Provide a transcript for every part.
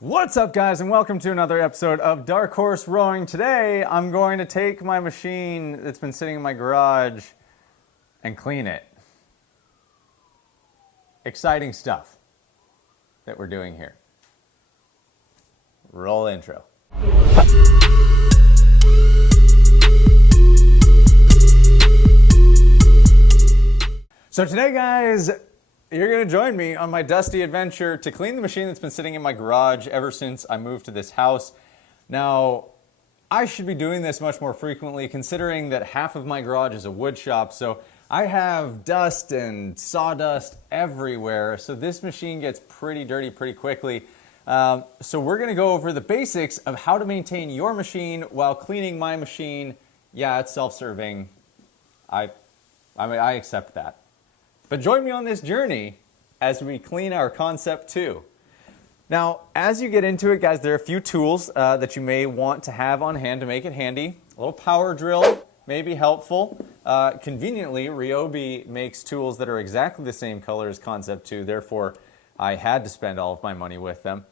What's up, guys, and welcome to another episode of Dark Horse Rowing. Today, I'm going to take my machine that's been sitting in my garage and clean it. Exciting stuff that we're doing here. Roll intro. So today, guys, you're going to join me on my dusty adventure to clean the machine that's been sitting in my garage ever since I moved to this house. Now, I should be doing this much more frequently considering that half of my garage is a wood shop, so I have dust and sawdust everywhere, so this machine gets pretty dirty pretty quickly. So we're going to go over the basics of how to maintain your machine while cleaning my machine. Yeah, it's self-serving. I accept that. But join me on this journey as we clean our Concept 2. Now, as you get into it, guys, there are a few tools that you may want to have on hand to make it handy. A little power drill may be helpful. Conveniently, Ryobi makes tools that are exactly the same color as Concept 2, therefore I had to spend all of my money with them.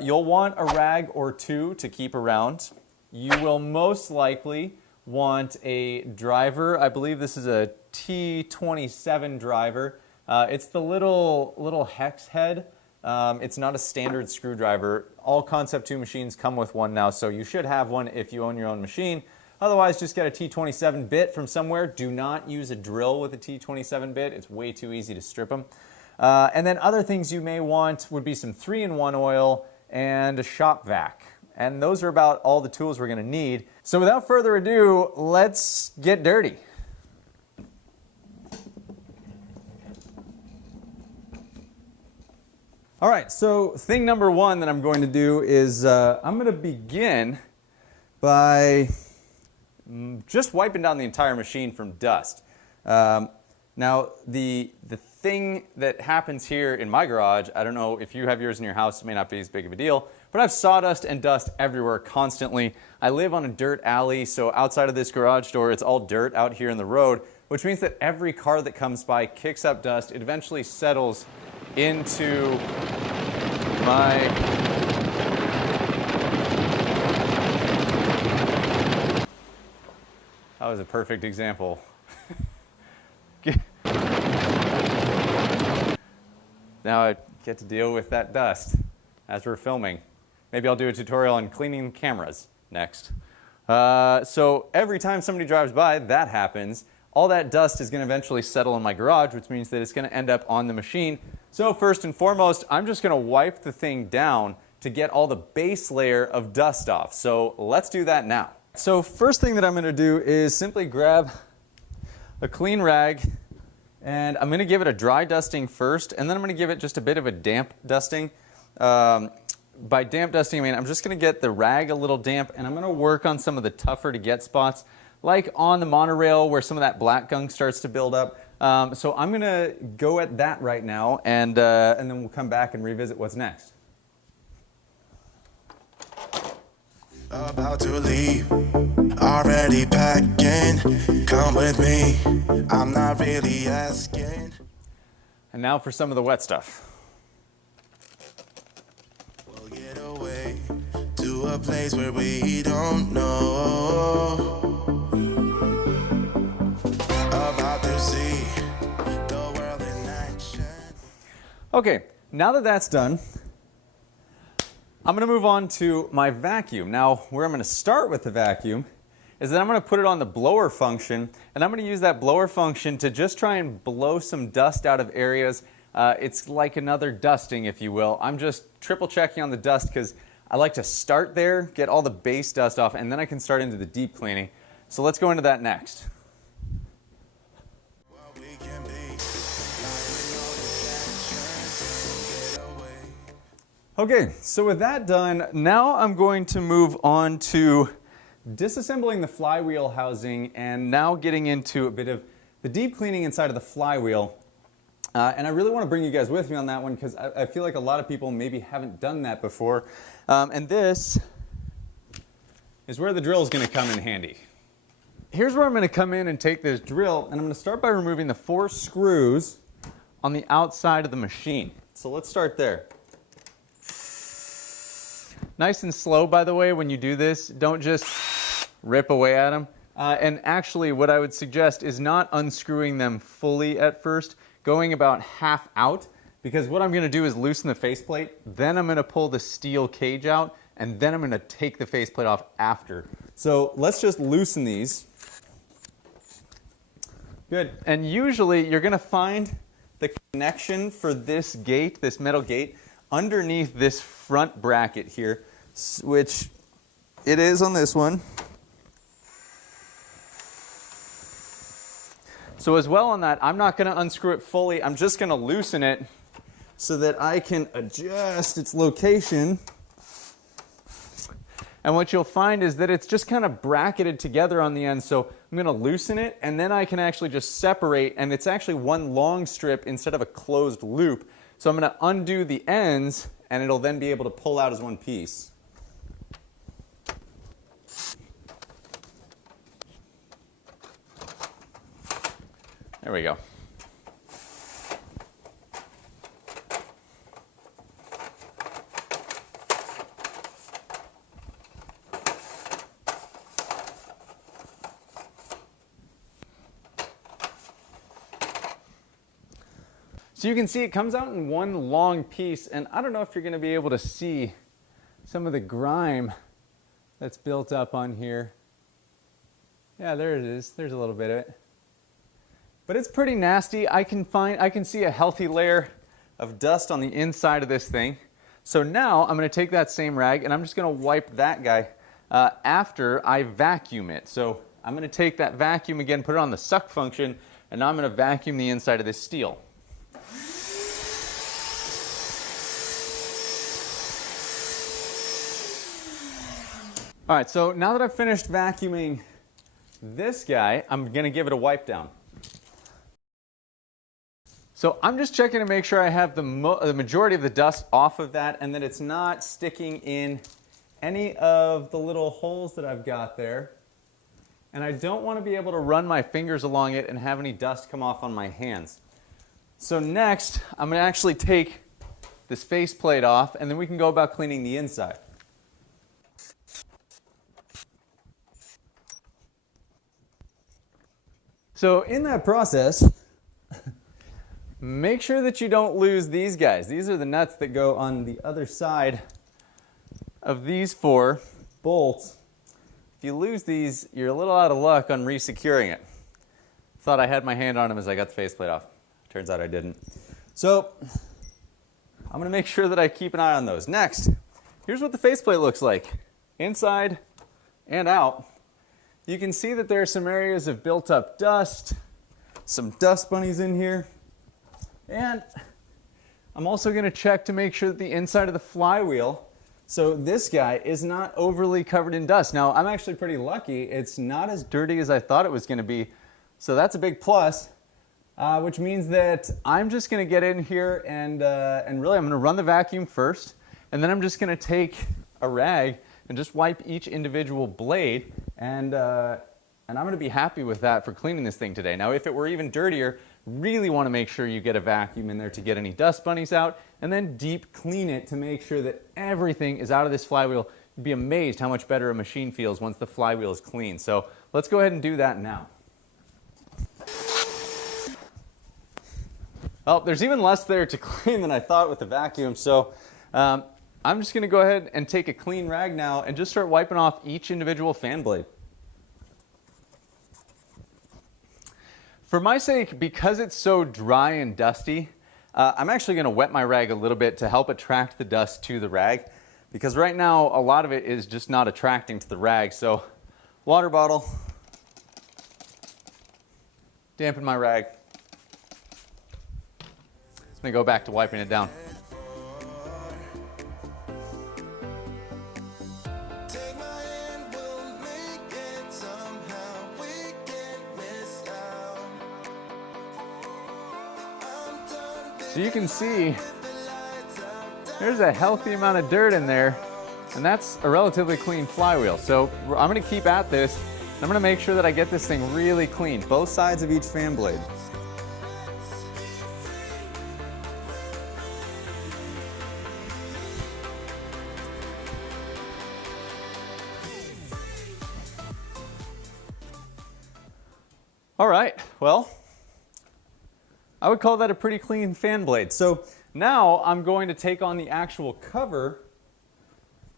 You'll want a rag or two to keep around. You will most likely want a driver. I believe this is a T27 driver. It's the little hex head. It's not a standard screwdriver. All Concept 2 machines come with one now, so you should have one if you own your own machine. Otherwise, just get a T27 bit from somewhere. Do not use a drill with a T27 bit. It's way too easy to strip them. And then other things you may want would be some 3-in-1 oil and a shop vac. And those are about all the tools we're going to need. So without further ado, let's get dirty. All right, so thing number one that I'm going to do is I'm going to begin by just wiping down the entire machine from dust. Now, the thing that happens here in my garage, I don't know if you have yours in your house, it may not be as big of a deal, but I have sawdust and dust everywhere constantly. I live on a dirt alley, so outside of this garage door, it's all dirt out here in the road, which means that every car that comes by kicks up dust. It eventually settles into my... That was a perfect example. Now I get to deal with that dust as we're filming. Maybe I'll do a tutorial on cleaning cameras next. So every time somebody drives by, that happens. All that dust is going to eventually settle in my garage, which means that it's going to end up on the machine. So first and foremost, I'm just going to wipe the thing down to get all the base layer of dust off. So let's do that now. So first thing that I'm going to do is simply grab a clean rag, and I'm going to give it a dry dusting first, and then I'm going to give it just a bit of a damp dusting. By damp dusting, I mean I'm just going to get the rag a little damp, and I'm going to work on some of the tougher to get spots, like on the monorail where some of that black gunk starts to build up. So I'm going to go at that right now, and then we'll come back and revisit what's next. About to leave, already packing, come with me, I'm not really asking. And now for some of the wet stuff. We'll get away to a place where we don't know. About to see the world in action. Okay, now that that's done, I'm going to move on to my vacuum. Now, where I'm going to start with the vacuum is that I'm going to put it on the blower function, and I'm going to use that blower function to just try and blow some dust out of areas. It's like another dusting, if you will. I'm just triple checking on the dust because I like to start there, get all the base dust off, and then I can start into the deep cleaning. So let's go into that next. Okay, so with that done, now I'm going to move on to disassembling the flywheel housing and now getting into a bit of the deep cleaning inside of the flywheel. And I really want to bring you guys with me on that one because I feel like a lot of people maybe haven't done that before. And this is where the drill is going to come in handy. Here's where I'm going to come in and take this drill, and I'm going to start by removing the 4 screws on the outside of the machine. So let's start there. Nice and slow, by the way, when you do this. Don't just rip away at them. And actually, what I would suggest is not unscrewing them fully at first, going about half out, because what I'm going to do is loosen the faceplate, then I'm going to pull the steel cage out, and then I'm going to take the faceplate off after. So let's just loosen these. Good. And usually you're going to find the connection for this gate, this metal gate, underneath this front bracket here, which it is on this one. So as well on that, I'm not going to unscrew it fully. I'm just going to loosen it so that I can adjust its location. And what you'll find is that it's just kind of bracketed together on the end. So I'm going to loosen it, and then I can actually just separate, and it's actually one long strip instead of a closed loop. So I'm going to undo the ends, and it'll then be able to pull out as one piece. There we go. So you can see it comes out in one long piece, and I don't know if you're going to be able to see some of the grime that's built up on here. Yeah, there it is. There's a little bit of it. But it's pretty nasty. I can see a healthy layer of dust on the inside of this thing. So now I'm going to take that same rag and I'm just going to wipe that guy after I vacuum it. So I'm going to take that vacuum again, put it on the suck function, and now I'm going to vacuum the inside of this steel. All right, so now that I've finished vacuuming this guy, I'm going to give it a wipe down. So I'm just checking to make sure I have the majority of the dust off of that and that it's not sticking in any of the little holes that I've got there. And I don't want to be able to run my fingers along it and have any dust come off on my hands. So next, I'm going to actually take this faceplate off, and then we can go about cleaning the inside. So in that process, make sure that you don't lose these guys. These are the nuts that go on the other side of these 4 bolts. If you lose these, you're a little out of luck on resecuring it. Thought I had my hand on them as I got the faceplate off. Turns out I didn't. So I'm going to make sure that I keep an eye on those. Next, here's what the faceplate looks like, inside and out. You can see that there are some areas of built up dust, some dust bunnies in here. And I'm also going to check to make sure that the inside of the flywheel, so this guy, is not overly covered in dust. Now, I'm actually pretty lucky. It's not as dirty as I thought it was going to be. So that's a big plus, which means that I'm just going to get in here and really I'm going to run the vacuum first. And then I'm just going to take a rag and just wipe each individual blade. And I'm going to be happy with that for cleaning this thing today. Now, if it were even dirtier, really want to make sure you get a vacuum in there to get any dust bunnies out, and then deep clean it to make sure that everything is out of this flywheel. You'd be amazed how much better a machine feels once the flywheel is clean. So let's go ahead and do that now. Well, there's even less there to clean than I thought with the vacuum. So I'm just going to go ahead and take a clean rag now and just start wiping off each individual fan blade. For my sake, because it's so dry and dusty, I'm actually going to wet my rag a little bit to help attract the dust to the rag, because right now a lot of it is just not attracting to the rag. So water bottle, dampen my rag. I'm going to go back to wiping it down. So you can see there's a healthy amount of dirt in there, and that's a relatively clean flywheel. So I'm going to keep at this. I'm going to make sure that I get this thing really clean, both sides of each fan blade. All right, well, I would call that a pretty clean fan blade. So now I'm going to take on the actual cover,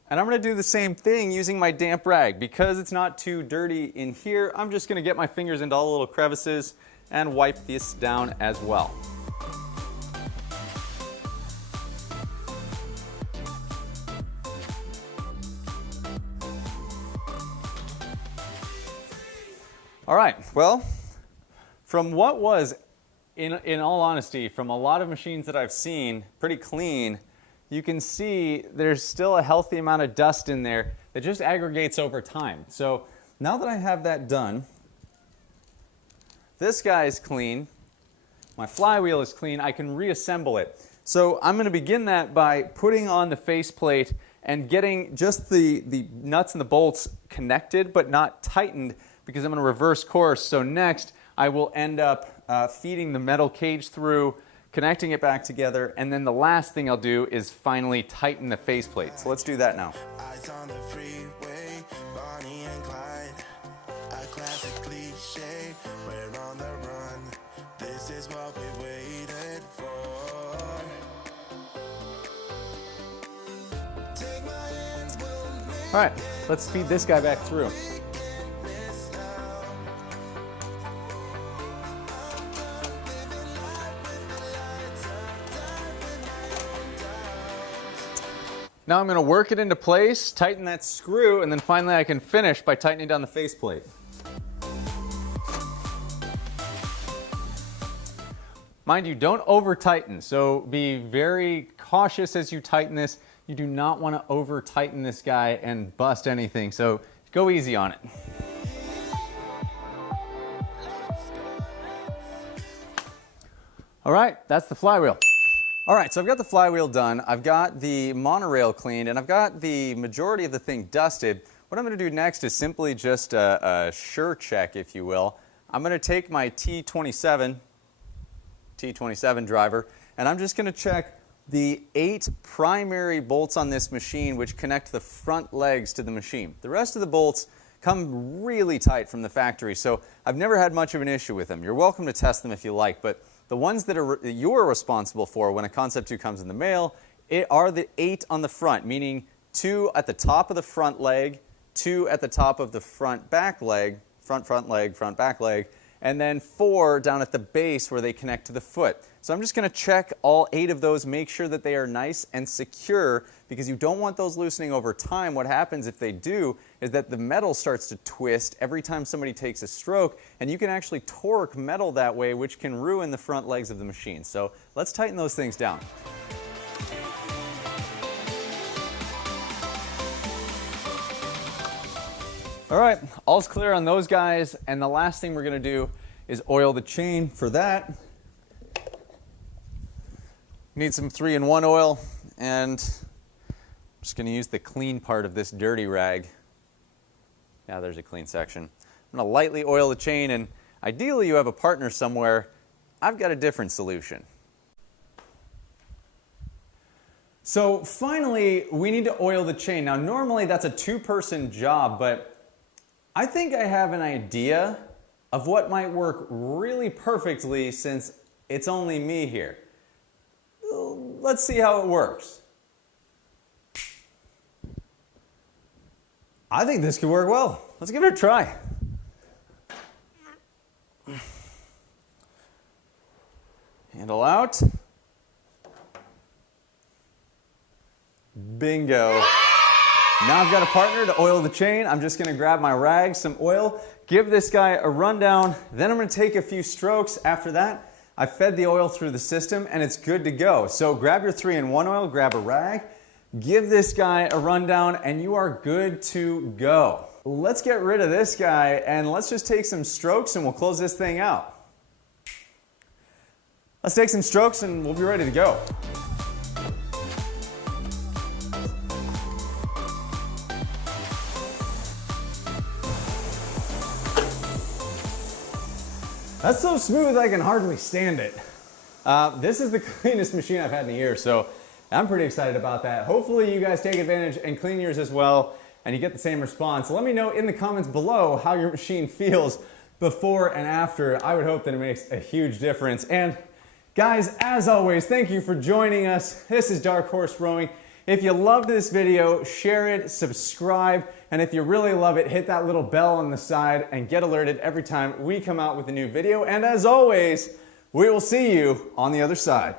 and I'm going to do the same thing using my damp rag. Because it's not too dirty in here, I'm just going to get my fingers into all the little crevices and wipe this down as well. All right, well, from what was, in all honesty, from a lot of machines that I've seen, pretty clean, you can see there's still a healthy amount of dust in there that just aggregates over time. So now that I have that done, this guy is clean, my flywheel is clean, I can reassemble it. So I'm going to begin that by putting on the faceplate and getting just the nuts and the bolts connected but not tightened, because I'm going to reverse course. So next I will end up feeding the metal cage through, connecting it back together, and then the last thing I'll do is finally tighten the faceplate. So let's do that now. Eyes on the freeway, Bonnie and Clyde. A classic cliche, we're on the run. This is what we waited for. Take my hands, we'll make All right, let's feed this guy back through. this now. Now I'm going to work it into place, tighten that screw, and then finally I can finish by tightening down the faceplate. Mind you, don't over tighten, so be very cautious as you tighten this. You do not want to over tighten this guy and bust anything, so go easy on it. All right, that's the flywheel. All right, so I've got the flywheel done, I've got the monorail cleaned, and I've got the majority of the thing dusted. What I'm going to do next is simply just a sure check, if you will. I'm going to take my T27 driver, and I'm just going to check the 8 primary bolts on this machine which connect the front legs to the machine. The rest of the bolts come really tight from the factory, so I've never had much of an issue with them. You're welcome to test them if you like, but the ones that you're responsible for when a Concept 2 comes in the mail are the 8 on the front, meaning 2 at the top of the front leg, 2 at the top of the front back leg, front leg, front back leg, and then 4 down at the base where they connect to the foot. So I'm just going to check all 8 of those, make sure that they are nice and secure, because you don't want those loosening over time. What happens if they do is that the metal starts to twist every time somebody takes a stroke, and you can actually torque metal that way, which can ruin the front legs of the machine. So let's tighten those things down. All right, all's clear on those guys, and the last thing we're going to do is oil the chain. For that, need some 3-in-1 oil, and I'm just going to use the clean part of this dirty rag. Yeah, there's a clean section. I'm going to lightly oil the chain, and ideally you have a partner somewhere. I've got a different solution. So finally, we need to oil the chain. Now normally that's a 2-person job, but I think I have an idea of what might work really perfectly since it's only me here. Let's see how it works. I think this could work well. Let's give it a try. Handle out. Bingo. Now I've got a partner to oil the chain. I'm just going to grab my rag, some oil, give this guy a rundown. Then I'm going to take a few strokes. After that, I fed the oil through the system and it's good to go. So grab your 3-in-1 oil, grab a rag, give this guy a rundown, and you are good to go. Let's get rid of this guy and let's just take some strokes and we'll close this thing out. Let's take some strokes and we'll be ready to go. That's so smooth I can hardly stand it. This is the cleanest machine I've had in a year, so I'm pretty excited about that. Hopefully you guys take advantage and clean yours as well, and you get the same response. Let me know in the comments below how your machine feels. before and after, I would hope that it makes a huge difference. And guys, as always, thank you for joining us. This is Dark Horse Rowing. If you loved this video, share it, subscribe, and if you really love it, hit that little bell on the side and get alerted every time we come out with a new video. And as always, we will see you on the other side.